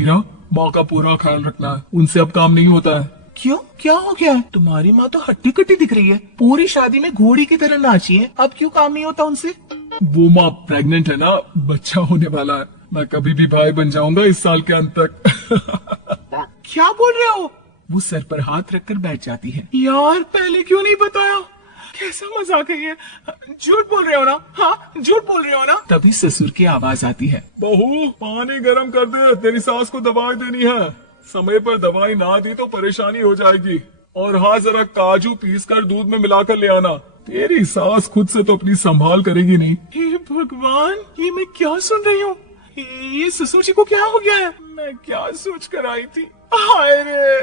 मीरा, माँ का पूरा ख्याल रखना है, उनसे अब काम नहीं होता है। क्यों, क्या हो गया है? तुम्हारी माँ तो हट्टी कट्टी दिख रही है, पूरी शादी में घोड़ी की तरह नाची है, अब क्यों काम नहीं होता उनसे? वो माँ प्रेग्नेंट है ना, बच्चा होने वाला है। मैं कभी भी भाई बन जाऊंगा इस साल के अंत तक। क्या बोल रहे हो? वो सर पर हाथ रखकर बैठ जाती है। यार पहले क्यों नहीं बताया? कैसा मजाक है ये? झूठ बोल रहे हो ना? हाँ झूठ बोल रहे हो ना? तभी ससुर की आवाज आती है। बहू पानी गर्म कर दे, तेरी सास को दवाई देनी है। समय पर दवाई ना दी तो परेशानी हो जाएगी। और हाँ, जरा काजू पीस कर दूध में मिलाकर ले आना। तेरी सास खुद से तो अपनी संभाल करेगी नहीं। हे भगवान, ये मैं क्या सुन रही हूँ? ये ससुर जी को क्या हो गया है? मैं क्या सोच कर आई थी? हाय रे,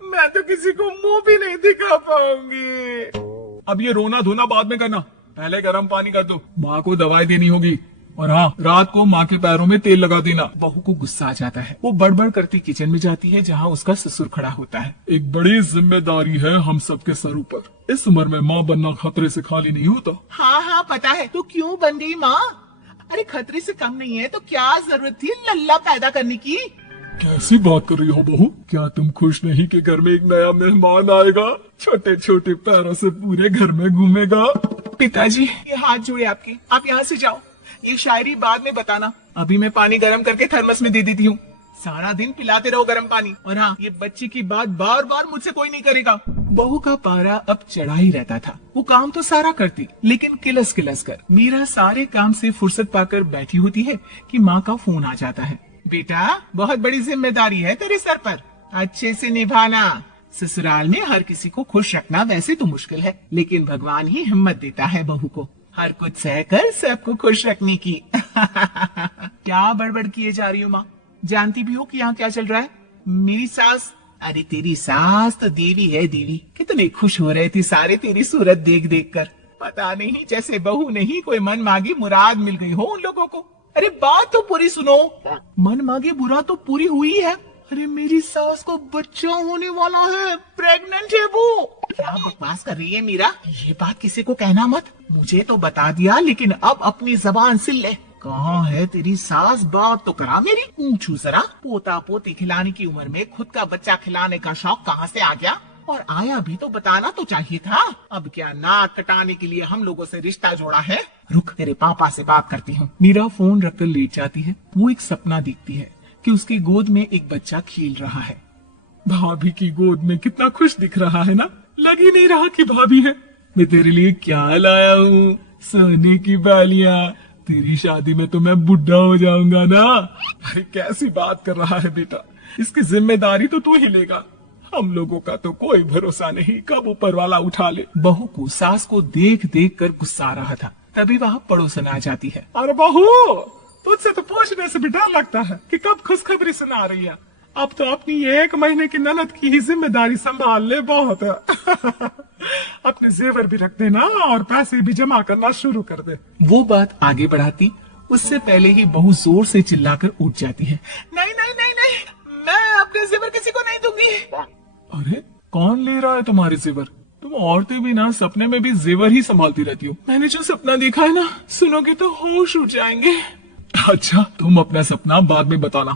मैं तो किसी को मुंह भी नहीं दिखा पाऊंगी। अब ये रोना धोना बाद में करना, पहले गर्म पानी कर दो, माँ को दवाई देनी होगी। और हाँ, रात को माँ के पैरों में तेल लगा देना। बहू को गुस्सा आ जाता है, वो बड़बड़ करती किचन में जाती है जहाँ उसका ससुर खड़ा होता है। एक बड़ी जिम्मेदारी है हम सबके सर ऊपर। इस उम्र में माँ बनना खतरे से खाली नहीं होता। हाँ हाँ पता है, तो क्यों बन गई माँ? अरे खतरे से कम नहीं है तो क्या जरूरत थी लल्ला पैदा करने की? कैसी बात कर रही हो बहू? क्या तुम खुश नहीं कि घर में एक नया मेहमान आएगा, छोटे छोटे पैरों से पूरे घर में घूमेगा? पिताजी ये हाथ जोड़े आपके, आप यहाँ से जाओ, ये शायरी बाद में बताना, अभी मैं पानी गर्म करके थर्मस में दे देती हूँ। सारा दिन पिलाते रहो गर्म पानी। और हाँ, ये बच्चे की बात बार बार मुझसे कोई नहीं करेगा। बहू का पारा अब चढ़ा ही रहता था। वो काम तो सारा करती, लेकिन किलस किलस कर। मीरा सारे काम से फुर्सत पाकर बैठी होती है कि माँ का फोन आ जाता है। बेटा बहुत बड़ी जिम्मेदारी है तेरे सर पर, अच्छे से निभाना। ससुराल में हर किसी को खुश रखना वैसे तो मुश्किल है, लेकिन भगवान ही हिम्मत देता है बहू को हर कुछ सहकर सबको खुश रखने की। क्या बड़बड़ किए जा रही हो माँ? जानती भी हो कि यहाँ क्या चल रहा है? मेरी सास, अरे तेरी सास तो देवी है देवी। कितने खुश हो रहे थे सारे तेरी सूरत देख देख कर। पता नहीं जैसे बहू नहीं कोई मन मांगी मुराद मिल गई हो उन लोगों को। अरे बात तो पूरी सुनो। मन मांगे बुरा तो पूरी हुई है। अरे मेरी सास को बच्चा होने वाला है, प्रेग्नेंट है वो। क्या बकवास कर रही है मीरा? ये बात किसी को कहना मत। मुझे तो बता दिया, लेकिन अब अपनी जबान सिल ले। कहाँ है तेरी सास? बात तो करा मेरी। पूछू जरा, पोता पोती खिलाने की उम्र में खुद का बच्चा खिलाने का शौक कहाँ से आ गया? और आया भी तो बताना तो चाहिए था। अब क्या नाक कटाने के लिए हम लोगों से रिश्ता जोड़ा है? रुक, तेरे पापा से बात करती हूँ। मीरा फोन रखकर लेट जाती है। वो एक सपना देखती है कि उसकी गोद में एक बच्चा खेल रहा है। भाभी की गोद में कितना खुश दिख रहा है ना, लग ही नहीं रहा कि भाभी है। मैं तेरे लिए क्या लाया हूँ, सोने की बालियां। तेरी शादी में तो मैं बुढ़ा हो जाऊंगा ना। अरे कैसी बात कर रहा है बेटा, इसकी जिम्मेदारी तो तू ही लेगा। हम लोगों का तो कोई भरोसा नहीं, कब ऊपर वाला उठा ले। बहू को सास को देख देख कर गुस्सा आ रहा था। तभी वहाँ पड़ोसन आ जाती है। अरे बहू, तुझसे तो पूछने से भी डर लगता है कि कब खुशखबरी सुना रही है। अब तो अपनी 1 महीने की ननद की ही जिम्मेदारी संभाल ले, बहुत है। अपने जेवर भी रख देना और पैसे भी जमा करना शुरू कर दे। वो बात आगे बढ़ाती उससे पहले ही बहू जोर से चिल्लाकर उठ जाती है। नहीं नहीं नहीं नहीं, मैं अपने जेवर किसी को नहीं दूंगी। अरे कौन ले रहा है तुम्हारे जेवर? तुम औरतें भी ना सपने में भी जेवर ही संभालती रहती हो। मैंने जो सपना देखा है ना, सुनोगे तो होश उड़ जाएंगे। अच्छा, तुम अपना सपना बाद में बताना,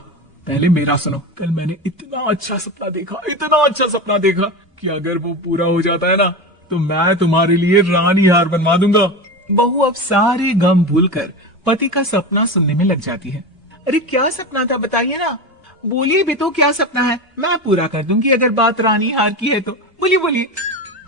पहले मेरा सुनो। कल मैंने इतना अच्छा सपना देखा, इतना अच्छा सपना देखा कि अगर वो पूरा हो जाता है ना तो मैं तुम्हारे लिए रानी हार बनवा दूंगा। बहू अब सारे गम भूलकर पति का सपना सुनने में लग जाती है। अरे क्या सपना था बताइए ना, बोलिए भी तो, क्या सपना है? मैं पूरा कर दूंगी अगर बात रानी हार की है तो। बोलिए बोलिए।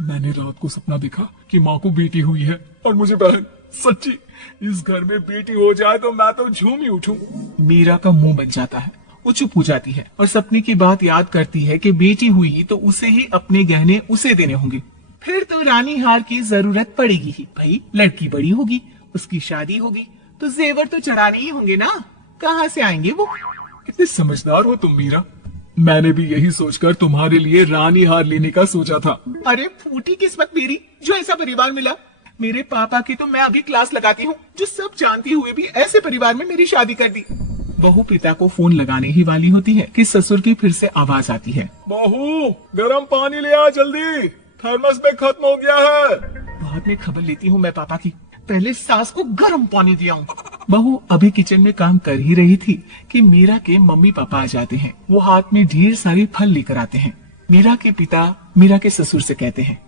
मैंने रात को सपना देखा कि माँ को बेटी हुई है और मुझे बहन। सच्ची, इस घर में बेटी हो जाए तो मैं तो झूम ही उठूं। मीरा का मुंह बन जाता है, वो चुप हो जाती है और सपने की बात याद करती है कि बेटी हुई तो उसे ही अपने गहने उसे देने होंगे। फिर तो रानी हार की जरूरत पड़ेगी ही। भाई लड़की बड़ी होगी, उसकी शादी होगी तो जेवर तो चढ़ाने ही होंगे ना, कहाँ से आएंगे वो? कितने समझदार हो तुम मीरा। मैंने भी यही सोचकर तुम्हारे लिए रानी हार लेने का सोचा था। अरे फूटी किस्मत मेरी जो ऐसा परिवार मिला। मेरे पापा की तो मैं अभी क्लास लगाती हूँ, जो सब जानती हुए भी ऐसे परिवार में मेरी शादी कर दी। बहू पिता को फोन लगाने ही वाली होती है कि ससुर की फिर से आवाज आती है। बहू गरम पानी ले आ जल्दी, थर्मस में खत्म हो गया है। बाद में खबर लेती हूँ मैं पापा की, पहले सास को गर्म पानी दिया हूँ। बहू अभी किचन में काम कर ही रही थी कि मीरा के मम्मी पापा आ जाते हैं। वो हाथ में ढेर सारे फल लेकर आते हैं। मीरा के पिता मीरा के ससुर से कहते हैं,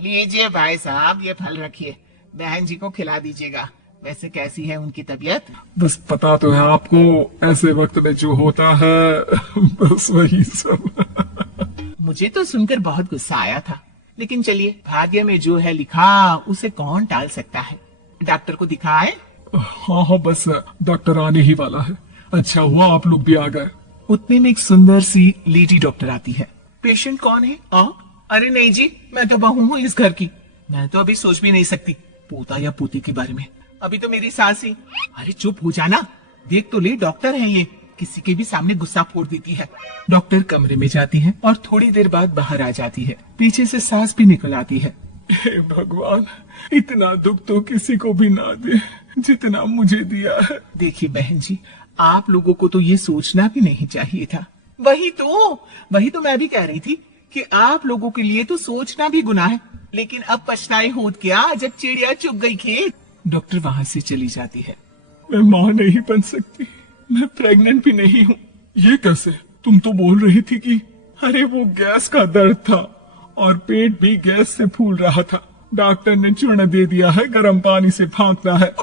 लीजिए भाई साहब, ये फल रखिए, बहन जी को खिला दीजिएगा। वैसे कैसी है उनकी तबीयत? बस पता तो है आपको, ऐसे वक्त में जो होता है बस वही सब। मुझे तो सुनकर बहुत गुस्सा आया था, लेकिन चलिए, भाग्य में जो है लिखा उसे कौन टाल सकता है। डॉक्टर को दिखाए? हाँ हाँ, बस डॉक्टर आने ही वाला है। अच्छा हुआ आप लोग भी आ गए। उतने में एक सुंदर सी लेडी डॉक्टर आती है। पेशेंट कौन है? अरे नहीं जी, मैं तो बहू हूँ इस घर की। मैं तो अभी सोच भी नहीं सकती पोता या पोती के बारे में। अभी तो मेरी सास ही। अरे चुप हो जाना, देख तो ले, डॉक्टर है ये, किसी के भी सामने गुस्सा फोड़ देती है। डॉक्टर कमरे में जाती है और थोड़ी देर बाद बाहर आ जाती है। पीछे से सास भी निकल आती है। हे भगवान, इतना दुख तो किसी को भी ना दे जितना मुझे दिया है। देखिए बहन जी, आप लोगों को तो ये सोचना भी नहीं चाहिए था। वही तो मैं भी कह रही थी कि आप लोगों के लिए तो सोचना भी गुनाह है, लेकिन अब पछताए होत क्या जब चिड़िया चुग गई खेत। डॉक्टर वहाँ से चली जाती है। मैं माँ नहीं बन सकती, मैं प्रेग्नेंट भी नहीं हूँ। ये कैसे? तुम तो बोल रही थी कि अरे वो गैस का दर्द था और पेट भी गैस से फूल रहा था। डॉक्टर ने चूर्ण दे दिया है, गर्म पानी से फांकना है।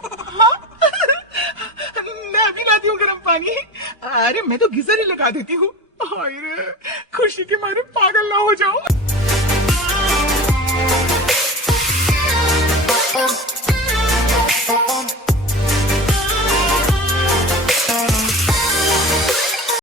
मैं अभी लाती हूँ गर्म पानी। अरे मैं तो गीजर ही लगा देती हूँ। हाय रे, खुशी के मारे पागल ना हो जाऊं।